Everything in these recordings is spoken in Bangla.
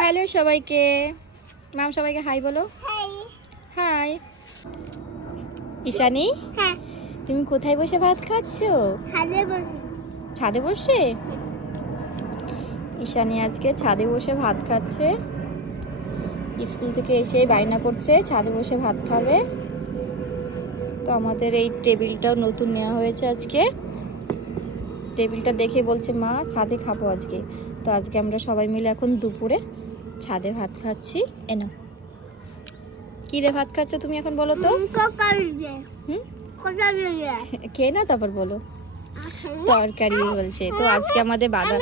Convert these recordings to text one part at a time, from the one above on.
হ্যালো সবাইকে, ম্যাম সবাইকে হাই বলো। হাই। ঈশানী, হ্যাঁ তুমি কোথায় বসে ভাত খাচ্ছো? ছাদে বসে। ছাদে বসে? ঈশানী আজকে ছাদে বসে ভাত খাচ্ছে। স্কুল থেকে এসে বায়না করছে ছাদে বসে ভাত খাবে। তো আমাদের এই টেবিলটাও নতুন নেওয়া হয়েছে আজকে। টেবিলটা দেখে বলছে মা ছাদে খাবো আজকে। তো আজকে আমরা সবাই মিলে এখন দুপুরে ছাদে ভাত খাচ্ছি। এনো, কি রে ভাত খাচ্ছ তুমি এখন বলো তো? খেয়ে না তারপর বলো। তরকারি বলছে। তো আজকে আমাদের বাবা,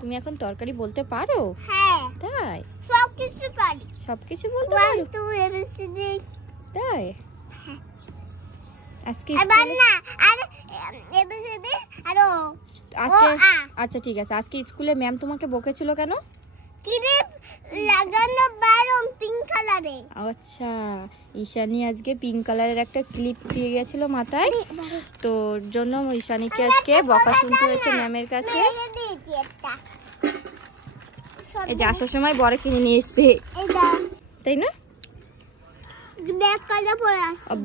তুমি এখন তরকারি বলতে পারো? হ্যাঁ তাই? সবকিছু পারি। সবকিছু বলতে পারো? তাই? আজকে আচ্ছা ঠিক আছে। আজকে স্কুলে ম্যাম তোমাকে বকেছিল কেন? আচ্ছা, ঈশানী আজকে পিঙ্ক কালারের একটা ক্লিপ পেয়ে গেছিল মাথায়, তোর জন্য ঈশানীকে আজকে বকা শুনতে হয়েছে ম্যামের কাছে। এই যে আসার সময় বড় কিনে নিয়ে এসছে, তাই না?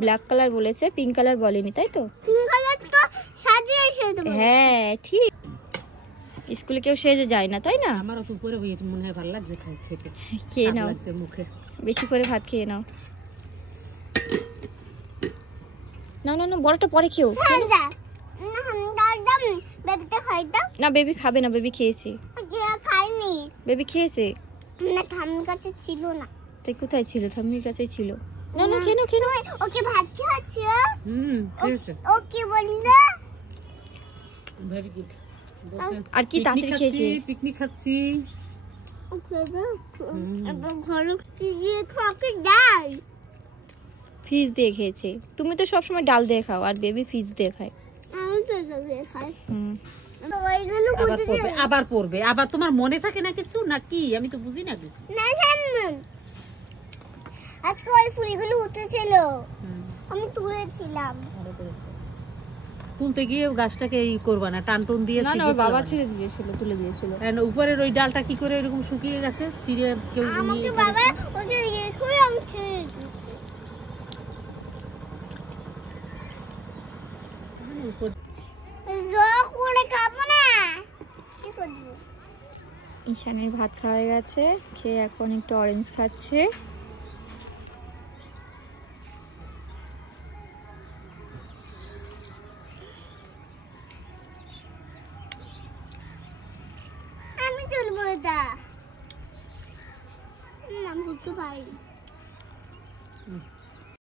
ব্ল্যাক কালার বলেছে, পিঙ্ক কালার বলেনি, তাই তো? হ্যাঁ ঠিক। স্কুলে কেউ সেজে যায় না, তাই না? আমারও তো উপরে মনে হয় ভালো লাগছে খেতে। খেয়ে নাও, মুখে বেশি করে ভাত খেয়ে নাও। না না না, বড়টা পরে খেও। না বেবি খাবে না, বেবি খেয়েছে। বেবি খেয়েছে। ঠাম্মির কাছে ছিল না। তাই কোথায় ছিল? ঠাম্মির কাছে ছিল। না না খেয়ে নাও, খেয়ে নাও। ওকে ভাত খাচ্ছে। খেয়েছে। ওকে বললে ভেরি গুড। আর কি তাড়াতাড়ি খেয়েছে? পিকনিক খাচ্ছি। ফিশ দিয়ে খেয়েছে। তুমি তো সবসময় ডাল দিয়ে খাও, আর বেবি ফিশ দিয়ে খায়। আবার পড়বে। আবার তোমার মনে থাকে না কিছু নাকি? আমি তো বুঝি না কিছু। আজকে ওই ফুলগুলো উঠেছিল, আমি তুলেছিলাম। তুলতে গিয়ে গাছটাকে ই করবা না, টানটুন দিয়ে। না না, ওর বাবা ছিঁড়ে দিয়েছিল, তুলে দিয়েছিল। উপরের ওই ডালটা কি করে এরকম শুকিয়ে গেছে, ছিঁড়ে কেউ আমাকে বাবা ওকে ইয়ে করে আমি ছেড়ে দিয়েছি। ঈশানীর ভাত খাওয়া হয়ে গেছে, খেয়ে এখন একটু অরেঞ্জ খাচ্ছে। আমি তুলবো এটা না, বুঝতে পারি।